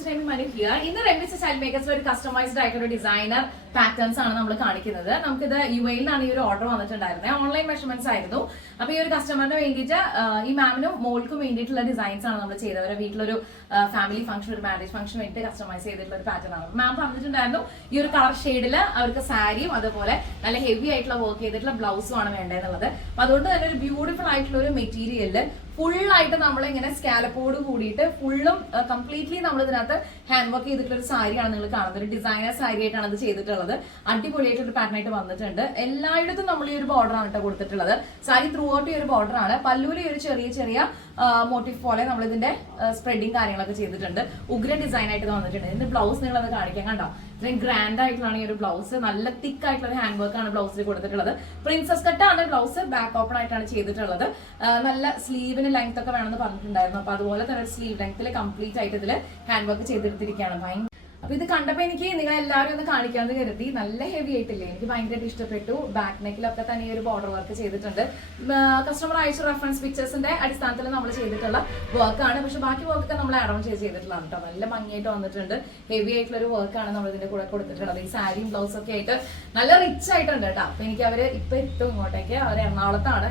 Mrs. Remy Manu here. In the Remy Style Makers ഒരു customised ആയിട്ടുള്ള designer patterns ആണ് നമ്മൾ കാണിക്കുന്നത്. നമുക്കിത് UAE ലാണ് ഈ ഒരു ഓർഡർ വന്നിട്ടുണ്ടായിരുന്നത്. ഓൺലൈൻ മെഷർമെന്റ്സ് ആയിരുന്നു. അപ്പൊ ഈ ഒരു കസ്റ്റമറിന് വേണ്ടിയിട്ട് ഈ മാമിനും മോൾക്കും വേണ്ടിയിട്ടുള്ള ഡിസൈൻസ് ആണ് നമ്മൾ ചെയ്തത്. അവരുടെ വീട്ടിലൊരു ഫാമിലി ഫംഗ്ഷൻ, ഒരു മാരേജ് ഫംഗ്ഷൻ വേണ്ടിയിട്ട് കസ്റ്റമൈസ് ചെയ്തിട്ടുള്ള ഒരു പാറ്റേൺ ആണ്. മാം പറഞ്ഞിട്ടുണ്ടായിരുന്നു ഈ ഒരു കളർ ഷെയ്ഡില് അവർക്ക് സാരിയും അതുപോലെ നല്ല ഹെവി ആയിട്ടുള്ള വർക്ക് ചെയ്തിട്ടുള്ള ബ്ലൗസും ആണ് വേണ്ടതെന്നുള്ളത്. അപ്പൊ അതുകൊണ്ട് തന്നെ ഒരു ബ്യൂട്ടിഫുൾ ആയിട്ടുള്ള ഒരു മെറ്റീരിയലില് ഫുള്ളായിട്ട് നമ്മൾ ഇങ്ങനെ സ്കാലപ്പോട് കൂടിയിട്ട് ഫുള്ളും കംപ്ലീറ്റ്ലി നമ്മൾ ഇതിനകത്ത് ഹാൻഡ് വർക്ക് ചെയ്തിട്ടുള്ള ഒരു സാരിയാണ് നിങ്ങൾ കാണുന്നത്. ഒരു ഡിസൈനർ സാരി ആയിട്ടാണ് ഇത് ചെയ്തിട്ടുള്ളത്. അടിപൊളിയായിട്ട് ഒരു പാറ്റേൺ ആയിട്ട് വന്നിട്ടുണ്ട്. എല്ലായിടത്തും നമ്മൾ ഈ ഒരു ബോർഡർ ആണ് കേട്ടോ കൊടുത്തിട്ടുള്ളത്. സാരി ത്രൂ ഔട്ട് ഈ ഒരു ബോർഡർ ആണ്. പല്ലൂരി ഒരു ചെറിയ ചെറിയ മോട്ടീവ് പോലെ നമ്മൾ ഇതിന്റെ സ്പ്രെഡിങ് കാര്യങ്ങളൊക്കെ ചെയ്തിട്ടുണ്ട്. ഉഗ്രൻ ഡിസൈൻ ആയിട്ട് വന്നിട്ടുണ്ട്. ഇതിന്റെ ബ്ലൗസ് നിങ്ങൾ അത് കാണിക്കാൻ കണ്ടോ, ഇത്രയും ഗ്രാൻഡ് ആയിട്ടുള്ള ഈ ഒരു ബ്ലൗസ്. നല്ല തിക്ക് ആയിട്ടുള്ള ഒരു ഹാൻഡ് വർക്ക് ആണ് ബ്ലൗസിൽ കൊടുത്തിട്ടുള്ളത്. പ്രിൻസസ് കട്ട് ആണ് ബ്ലൗസ്. ബാക്ക് ഓപ്പൺ ആയിട്ടാണ് ചെയ്തിട്ടുള്ളത്. നല്ല സ്ലീവിന് ലെങ്ത് ഒക്കെ വേണമെന്ന് പറഞ്ഞിട്ടുണ്ടായിരുന്നു. അപ്പൊ അതുപോലെ തന്നെ ഒരു സ്ലീവ് ലെങ്ത്തിൽ കംപ്ലീറ്റ് ആയിട്ട് ഇതിൽ ഹാൻഡ് വർക്ക് ചെയ്തെടുത്തിരിക്കുകയാണ്. അപ്പൊ ഇത് കണ്ടപ്പോ എനിക്ക് നിങ്ങൾ എല്ലാവരും ഒന്ന് കാണിക്കാമെന്ന് കരുതി. നല്ല ഹെവി ആയിട്ടില്ലേ, എനിക്ക് ഭയങ്കരമായിട്ട് ഇഷ്ടപ്പെട്ടു. ബാക്ക് നെക്കിലൊക്കെ തന്നെ ഈ ഒരു ബോർഡർ വർക്ക് ചെയ്തിട്ടുണ്ട്. കസ്റ്റമർ അയച്ച റെഫറൻസ് പിക്ചേഴ്സിന്റെ അടിസ്ഥാനത്തിൽ നമ്മൾ ചെയ്തിട്ടുള്ള വർക്കാണ്. പക്ഷെ ബാക്കി വർക്കൊക്കെ നമ്മൾ ആഡ് ഓൺ ചെയ്തിട്ടുള്ളതാണ് കേട്ടോ. നല്ല ഭംഗിയായിട്ട് വന്നിട്ടുണ്ട്. ഹെവി ആയിട്ടുള്ള ഒരു വർക്കാണ് നമ്മൾ ഇതിന്റെ കൂടെ കൊടുത്തിട്ടുള്ളത്. ഈ സാരിയും ബ്ലൗസ് ഒക്കെ ആയിട്ട് നല്ല റിച്ച് ആയിട്ടുണ്ട് കേട്ടോ. അപ്പൊ എനിക്ക് അവര് ഇപ്പൊ എത്തും ഇങ്ങോട്ടേക്ക്. അവർ എറണാകുളത്താണ്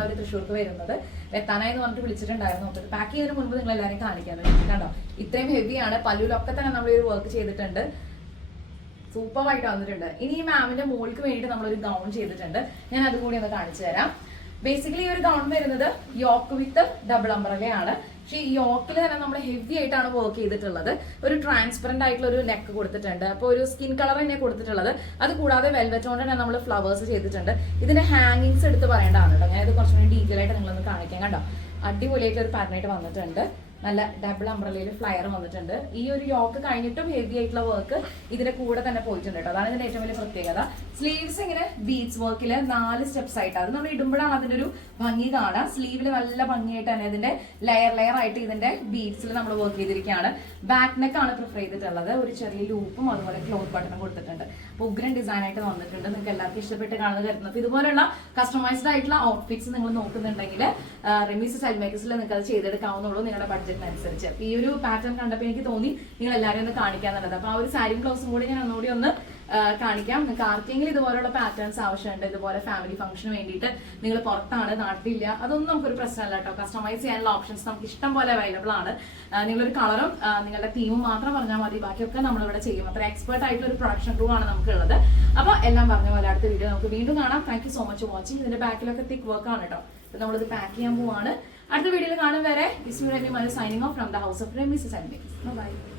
അവർ തൃശ്ശൂർക്ക് വരുന്നത്. എത്താനായി എന്ന് പറഞ്ഞിട്ട് വിളിച്ചിട്ടുണ്ടായിരുന്നു. അപ്പൊ പാക്ക് ചെയ്യുന്നതിന് മുൻപ് നിങ്ങൾ എല്ലാവരും കാണിക്കാൻ കണ്ടോ, ഇത്രയും ഹെവിയാണ്. പല്ലുലൊക്കെ തന്നെ നമ്മൾ ഈ ഒരു വർക്ക് ചെയ്തിട്ടുണ്ട്. സൂപ്പറായിട്ട് വന്നിട്ടുണ്ട്. ഇനി ഈ മാമിന്റെ മോൾക്ക് വേണ്ടിയിട്ട് നമ്മളൊരു ഗൗൺ ചെയ്തിട്ടുണ്ട്. ഞാൻ അതുകൂടി ഒന്ന് കാണിച്ചു തരാം. ബേസിക്കലി ഈ ഒരു ഗൗൺ വരുന്നത് യോക്ക് വിത്ത് ഡബിൾ അംബ്രലയാണ്. പക്ഷേ ഈ യോക്കിൽ തന്നെ നമ്മൾ ഹെവി ആയിട്ടാണ് വർക്ക് ചെയ്തിട്ടുള്ളത്. ഒരു ട്രാൻസ്പെറന്റ് ആയിട്ടുള്ള ഒരു നെക്ക് കൊടുത്തിട്ടുണ്ട്. അപ്പോൾ ഒരു സ്കിൻ കളർ തന്നെ കൊടുത്തിട്ടുള്ളത്. അത് കൂടാതെ വെൽവെറ്റ് കൊണ്ട് തന്നെ നമ്മൾ ഫ്ലവേഴ്സ് ചെയ്തിട്ടുണ്ട്. ഇതിന്റെ ഹാങ്ങിങ്സ് എടുത്ത് പറയേണ്ടതാണ് കേട്ടോ. ഞാൻ ഇത് കുറച്ചുകൂടി ഡീറ്റെയിൽ ആയിട്ട് നിങ്ങളൊന്ന് കാണിക്കാൻ കണ്ടോ. അടിപൊളിയായിട്ട് ഒരു പാറ്റേൺ ആയിട്ട് വന്നിട്ടുണ്ട്. നല്ല ഡബിൾ അംബ്രലയിൽ ഫ്ലയർ വന്നിട്ടുണ്ട്. ഈ ഒരു യോക്ക് കഴിഞ്ഞിട്ടും ഹെവി ആയിട്ടുള്ള വർക്ക് ഇതിന്റെ കൂടെ തന്നെ പോയിട്ടുണ്ട് കേട്ടോ. അതാണ് ഇതിന്റെ ഏറ്റവും വലിയ പ്രത്യേകത. സ്ലീവ്സ് ഇങ്ങനെ ബീഡ്സ് വർക്കില് 4 സ്റ്റെപ്സ് ആയിട്ട്, അത് നമ്മൾ ഇടുമ്പോഴാണ് അതിന്റെ ഒരു ഭംഗി കാണാം. സ്ലീവില് നല്ല ഭംഗിയായിട്ട് തന്നെ ഇതിന്റെ ലെയർ ആയിട്ട് ഇതിന്റെ ബീഡ്സിൽ നമ്മൾ വർക്ക് ചെയ്തിരിക്കുകയാണ്. ബാക്ക് നെക്ക് ആണ് പ്രിഫർ ചെയ്തിട്ടുള്ളത്. ഒരു ചെറിയ ലൂപ്പും അതുപോലെ ക്ലോത്ത് ബട്ടണും കൊടുത്തിട്ടുണ്ട്. അപ്പൊ ഉഗ്രൻ ഡിസൈൻ ആയിട്ട് വന്നിട്ടുണ്ട്. നിങ്ങൾക്ക് എല്ലാവർക്കും ഇഷ്ടപ്പെട്ട് കാണുന്നത് കരുതുന്നു. അപ്പൊ ഇതുപോലുള്ള കസ്റ്റമൈസ്ഡ് ആയിട്ടുള്ള ഔട്ട്ഫിറ്റ്സ് നിങ്ങൾ നോക്കുന്നുണ്ടെങ്കിൽ റെമി സ്റ്റൈൽ മേക്കേഴ്സിൽ നിങ്ങൾക്ക് അത് ചെയ്തെടുക്കാവുന്നുള്ളൂ നിങ്ങളുടെ ബഡ്ജറ്റിനനുസരിച്ച്. ഈ ഒരു പാറ്റേൺ കണ്ടപ്പോൾ എനിക്ക് തോന്നി നിങ്ങൾ എല്ലാവരും ഒന്ന് കാണിക്കാന്നുള്ളത്. അപ്പൊ ആ ഒരു സാരി ബ്ലൗസും കൂടി ഞാൻ ഒന്നുകൂടി ഒന്ന് കാണിക്കാം. നിങ്ങൾക്ക് ആർക്കെങ്കിലും ഇതുപോലുള്ള പാറ്റേൺസ് ആവശ്യമുണ്ട്, ഇതുപോലെ ഫാമിലി ഫംഗ്ഷന് വേണ്ടിയിട്ട് നിങ്ങൾ പുറത്താണ്, നാട്ടിലില്ല, അതൊന്നും നമുക്കൊരു പ്രശ്നമല്ല കേട്ടോ. കസ്റ്റമൈസ് ചെയ്യാനുള്ള ഓപ്ഷൻസ് നമുക്ക് ഇഷ്ടം പോലെ അവൈലബിൾ ആണ്. നിങ്ങളൊരു കളറും നിങ്ങളുടെ തീമും മാത്രം പറഞ്ഞാൽ മതി, ബാക്കിയൊക്കെ നമ്മളിവിടെ ചെയ്യും. അത്ര എക്സ്പേർട്ട് ആയിട്ടുള്ള ഒരു പ്രൊഡക്ഷൻ ക്രൂ ആണ് നമുക്കുള്ളത്. അപ്പൊ എല്ലാം പറഞ്ഞ പോലെ അടുത്ത വീഡിയോ നമുക്ക് വീണ്ടും കാണാം. Thank you so much watching. ഇതിന്റെ ബാക്കിലൊക്കെ തിക്ക് വർക്ക് ആണ് കേട്ടോ. നമ്മളിത് പാക്ക് ചെയ്യാൻ പോവാണ്. അടുത്ത വീഡിയോയിൽ കാണും വരെ. This is Remy Manu signing off from the house of Remy Style Makers. Bye bye.